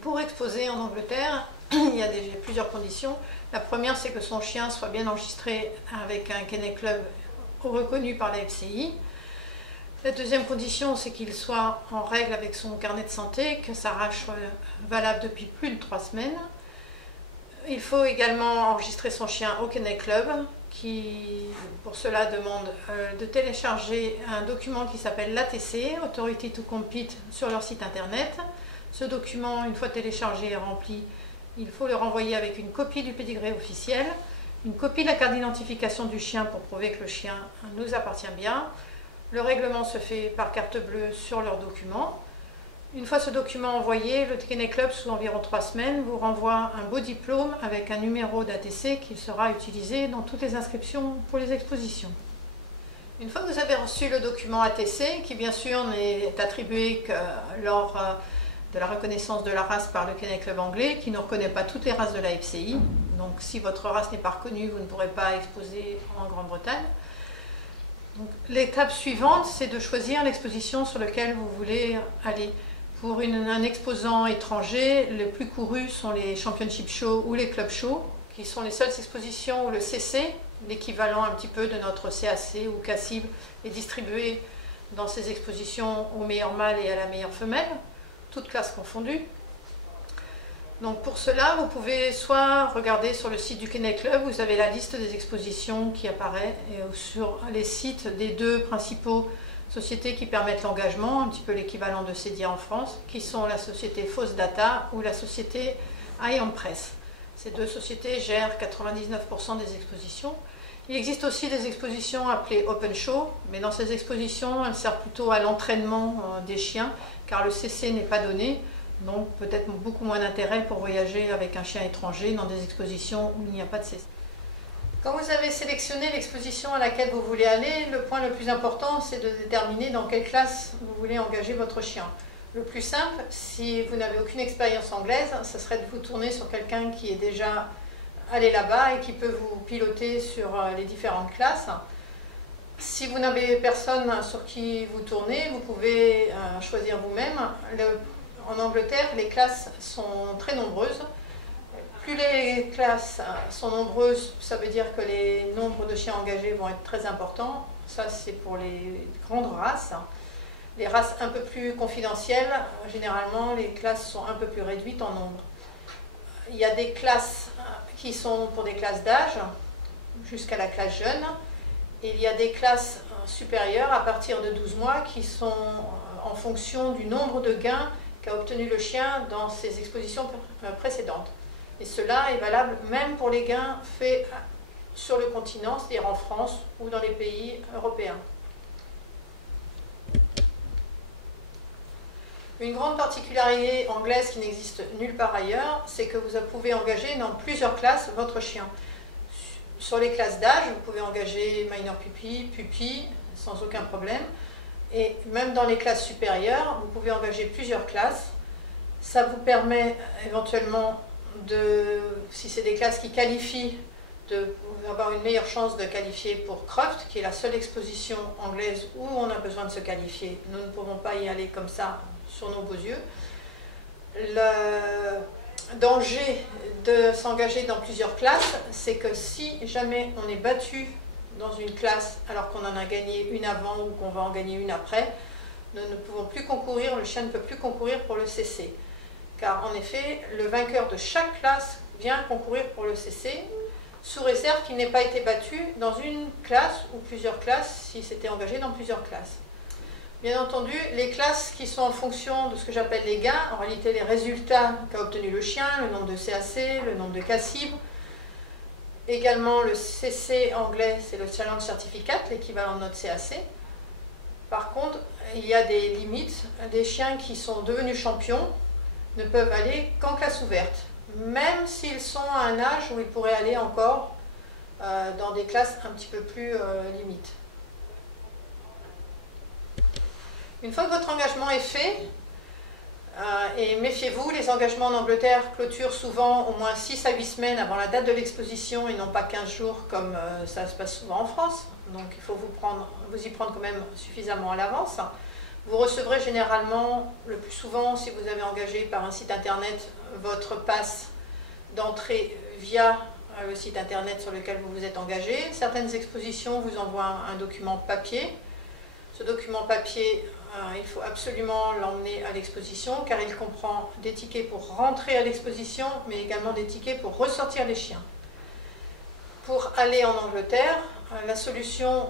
Pour exposer en Angleterre, il y a plusieurs conditions. La première, c'est que son chien soit bien enregistré avec un Kennel Club reconnu par la FCI. La deuxième condition, c'est qu'il soit en règle avec son carnet de santé, que sa rage soit valable depuis plus de 3 semaines. Il faut également enregistrer son chien au Kennel Club, qui pour cela demande de télécharger un document qui s'appelle l'ATC, Authority to Compete, sur leur site internet. Ce document, une fois téléchargé et rempli, il faut le renvoyer avec une copie du pédigré officiel, une copie de la carte d'identification du chien pour prouver que le chien nous appartient bien. Le règlement se fait par carte bleue sur leur document. Une fois ce document envoyé, le Kennel Club, sous environ 3 semaines, vous renvoie un beau diplôme avec un numéro d'ATC qui sera utilisé dans toutes les inscriptions pour les expositions. Une fois que vous avez reçu le document ATC, qui bien sûr n'est attribué que lors de la reconnaissance de la race par le Kennel Club anglais, qui ne reconnaît pas toutes les races de la FCI, donc si votre race n'est pas reconnue, vous ne pourrez pas exposer en Grande-Bretagne. L'étape suivante, c'est de choisir l'exposition sur laquelle vous voulez aller. Pour un exposant étranger, les plus courus sont les Championship Shows ou les Club Shows, qui sont les seules expositions où le CC, l'équivalent un petit peu de notre CAC ou CACIB, est distribué dans ces expositions au meilleur mâle et à la meilleure femelle, toutes classes confondues. Donc pour cela, vous pouvez soit regarder sur le site du Kennel Club, vous avez la liste des expositions qui apparaît sur les sites des 2 principaux sociétés qui permettent l'engagement, un petit peu l'équivalent de CEDIA en France, qui sont la société Fausse Data ou la société Ion Press. Ces 2 sociétés gèrent 99% des expositions. Il existe aussi des expositions appelées Open Show, mais dans ces expositions, elles servent plutôt à l'entraînement des chiens, car le CC n'est pas donné. Donc peut-être beaucoup moins d'intérêt pour voyager avec un chien étranger dans des expositions où il n'y a pas de CC. Quand vous avez sélectionné l'exposition à laquelle vous voulez aller, le point le plus important, c'est de déterminer dans quelle classe vous voulez engager votre chien. Le plus simple, si vous n'avez aucune expérience anglaise, ce serait de vous tourner sur quelqu'un qui est déjà allé là-bas et qui peut vous piloter sur les différentes classes. Si vous n'avez personne sur qui vous tournez, vous pouvez choisir vous-même. En Angleterre, les classes sont très nombreuses. Plus les classes sont nombreuses, ça veut dire que les nombres de chiens engagés vont être très importants. Ça, c'est pour les grandes races. Les races un peu plus confidentielles, généralement, les classes sont un peu plus réduites en nombre. Il y a des classes qui sont pour des classes d'âge, jusqu'à la classe jeune. Et il y a des classes supérieures à partir de 12 mois qui sont en fonction du nombre de gains qu'a obtenu le chien dans ses expositions précédentes. Et cela est valable même pour les gains faits sur le continent, c'est-à-dire en France ou dans les pays européens. Une grande particularité anglaise qui n'existe nulle part ailleurs, c'est que vous pouvez engager dans plusieurs classes votre chien. Sur les classes d'âge, vous pouvez engager minor puppy, puppy, sans aucun problème. Et même dans les classes supérieures, vous pouvez engager plusieurs classes. Ça vous permet éventuellement, si c'est des classes qui qualifient, d'avoir une meilleure chance de qualifier pour Croft, qui est la seule exposition anglaise où on a besoin de se qualifier. Nous ne pouvons pas y aller comme ça sur nos beaux yeux. Le danger de s'engager dans plusieurs classes, c'est que si jamais on est battu dans une classe alors qu'on en a gagné une avant ou qu'on va en gagner une après, nous ne pouvons plus concourir, le chien ne peut plus concourir pour le CC. Car en effet, le vainqueur de chaque classe vient concourir pour le CC, sous réserve qu'il n'ait pas été battu dans une classe ou plusieurs classes, s'il s'était engagé dans plusieurs classes. Bien entendu, les classes qui sont en fonction de ce que j'appelle les gains, en réalité les résultats qu'a obtenu le chien, le nombre de CAC, le nombre de CACIB, également le CC anglais, c'est le Challenge Certificate, l'équivalent de notre CAC. Par contre, il y a des limites. Des chiens qui sont devenus champions ne peuvent aller qu'en classe ouverte, même s'ils sont à un âge où ils pourraient aller encore dans des classes un petit peu plus limites. Une fois que votre engagement est fait, et méfiez-vous, les engagements en Angleterre clôturent souvent au moins 6 à 8 semaines avant la date de l'exposition et non pas 15 jours comme ça se passe souvent en France. Donc il faut vous y prendre quand même suffisamment à l'avance. Vous recevrez généralement, le plus souvent, si vous avez engagé par un site internet, votre passe d'entrée via le site internet sur lequel vous vous êtes engagé. Certaines expositions vous envoient un document papier. Ce document papier, il faut absolument l'emmener à l'exposition car il comprend des tickets pour rentrer à l'exposition, mais également des tickets pour ressortir les chiens. Pour aller en Angleterre, la solution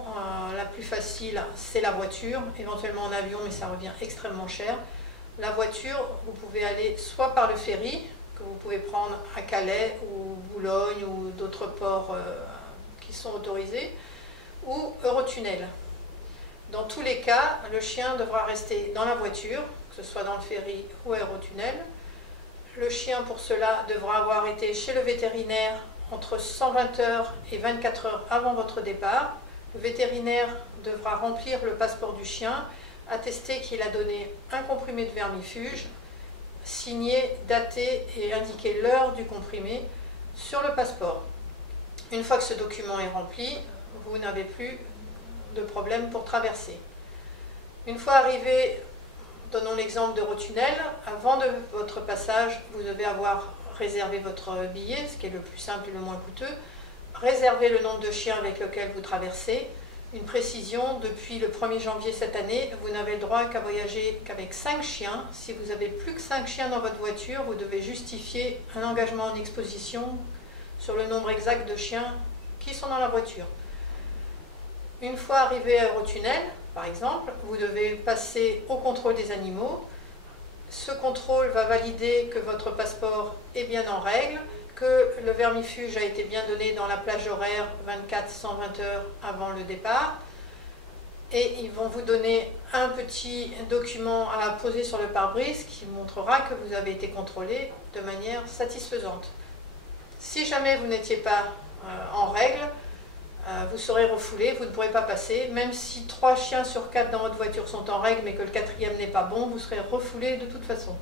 la plus facile, c'est la voiture, éventuellement en avion, mais ça revient extrêmement cher. La voiture, vous pouvez aller soit par le ferry, que vous pouvez prendre à Calais ou Boulogne ou d'autres ports qui sont autorisés, ou Eurotunnel. Dans tous les cas, le chien devra rester dans la voiture, que ce soit dans le ferry ou Eurotunnel. Le chien, pour cela, devra avoir été chez le vétérinaire entre 120 heures et 24 heures avant votre départ. Le vétérinaire devra remplir le passeport du chien, attester qu'il a donné un comprimé de vermifuge, signé, daté et indiquer l'heure du comprimé sur le passeport. Une fois que ce document est rempli, vous n'avez plus de problème pour traverser. Une fois arrivé, donnons l'exemple d'Eurotunnel, avant de votre passage, vous devez avoir réservé votre billet, ce qui est le plus simple et le moins coûteux, réserver le nombre de chiens avec lequel vous traversez. Une précision, depuis le 1er janvier cette année, vous n'avez le droit qu'à voyager qu'avec 5 chiens. Si vous avez plus que 5 chiens dans votre voiture, vous devez justifier un engagement en exposition sur le nombre exact de chiens qui sont dans la voiture. Une fois arrivé à Eurotunnel, par exemple, vous devez passer au contrôle des animaux. Ce contrôle va valider que votre passeport est bien en règle, que le vermifuge a été bien donné dans la plage horaire 24-120 heures avant le départ. Et ils vont vous donner un petit document à poser sur le pare-brise qui montrera que vous avez été contrôlé de manière satisfaisante. Si jamais vous n'étiez pas en règle, vous serez refoulé, vous ne pourrez pas passer. Même si 3 chiens sur 4 dans votre voiture sont en règle mais que le 4e n'est pas bon, vous serez refoulé de toute façon.